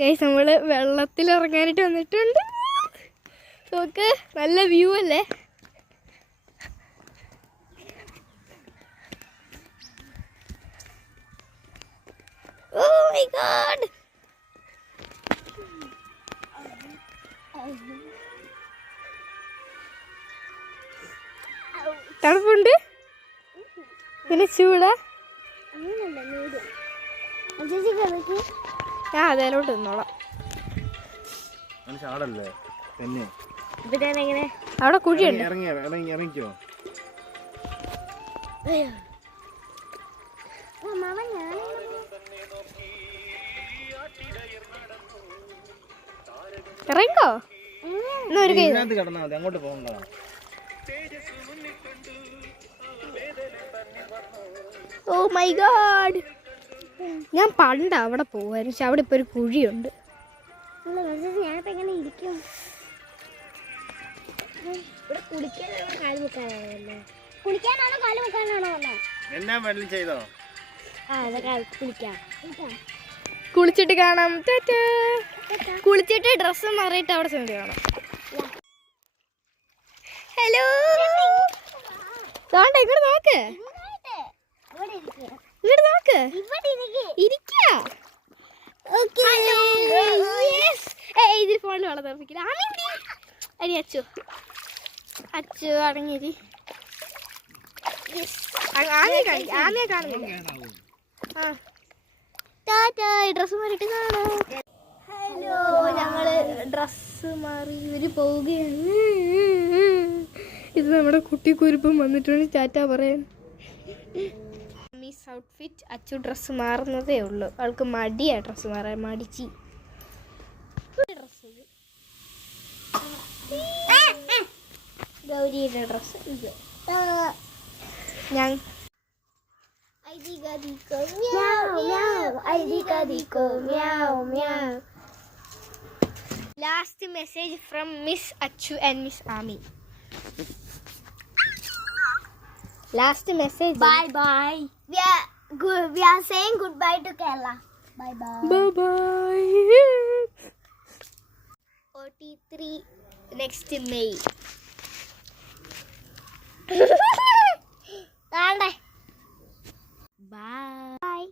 Guys നമ്മൾ വെള്ളത്തിൽ ഇറങ്ങാനായിട്ട് വന്നിട്ടുണ്ട്. നോക്ക് നല്ല വ്യൂ അല്ലേ. ഓ മൈ ഗോഡ്, തണുപ്പുണ്ട് പിന്നെ ചൂടാ. ഞാൻ അതേലോട്ട് നിന്നോളാം. അവിടെ കുഴിയുണ്ട്. ഇറങ്ങിക്കോ. ഇറങ്ങോ അങ്ങോട്ട് പോകണ്ട. ഓ മൈ ഗോഡ്, ഞാൻ പണ്ട് അവിടെ പോവായിരുന്നു. പക്ഷെ അവിടെ ഇപ്പൊ ഒരു കുഴിയുണ്ട്. ഞാനിപ്പോ എങ്ങനെ ഇരിക്കും? കുളിക്കാനാണോ കാല് മുക്കാനാണോ? കുളിക്കാനാണോ കാല് മുക്കാനാണോ? എന്നാ വെള്ളം ചെയ്തോ? കുളിച്ചിട്ട് കാണാം. കുളിച്ചിട്ട് ഡ്രസ്സ് മാറിയിട്ട് അവിടെ ചെന്ന് കാണാം. ഹലോ, ഇങ്ങോട്ട് നോക്ക്, ഇങ്ങോട്ട് നോക്ക്. ഇതിൽ ഫോണിൽ വെള്ളം തെറിപ്പിക്കില്ല. അരി അച്ചു അച്ചു അടങ്ങിരി. ആനയെ കാണുന്നില്ല. ആ ടാറ്റാ, ഡ്രസ്സ് മാറിയിട്ട് കാണാം. ഹലോ, ഞങ്ങള് ഡ്രസ്സ് മാറി ഇവര് പോവുകയാണ്. ഇത് നമ്മുടെ കുട്ടിക്കുരുപ്പം വന്നിട്ടുണ്ട് ടാറ്റാ പറയാൻ. Miss outfit. അച്ചു ഡ്രസ്സ് മാറുന്നതേ ഉള്ളൂ. അവൾക്ക് മടിയാ ഡ്രസ്സ് മാറാൻ. മടിച്ചി ഡ്രസ്സ്. ഗൗരിയുടെ ഡ്രസ്സ് ഇത്. ഞാൻ last message from miss Achu and miss Ami. Last message. Bye bye. We are saying goodbye to Kerala. Bye bye. Bye bye. 43 next May. Bye. Bye.